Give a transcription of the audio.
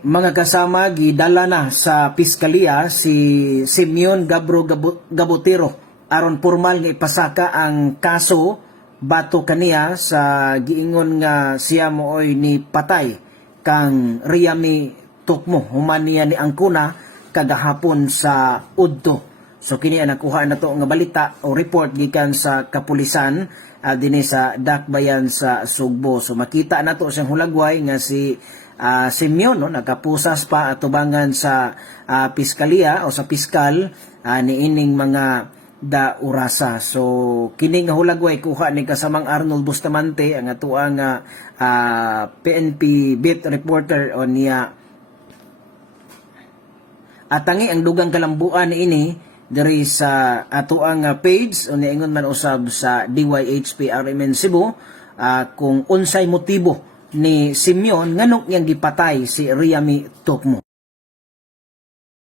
Mga kasama, gidala na sa piskalya si Simeon Gabotero aron formal nga ipasaka ang kaso bato kaniya sa giingon nga siya mooy ni patay kang Riami Tukmo human niya ni angkuna kagahapon sa Udto. So kini ang nakuha na to nga balita o report gikan sa kapulisan dinhi sa Dakbayan sa Sugbo. So makita na to siyang hulagway nga si Simeon, no, nakapusas pa atubangan sa piskalya o sa piskal niining mga daurasa. So kini nga hulagway kuha ni kasamang Arnold Bustamante ang atuang PNP beat reporter o niya atangi ang dugang kalambuan niini diri sa atuang page o niingon man usab sa DYHP RMN Cebu kung unsay motibo ni Simeon nganong yang gipatay si Riami Tukmo.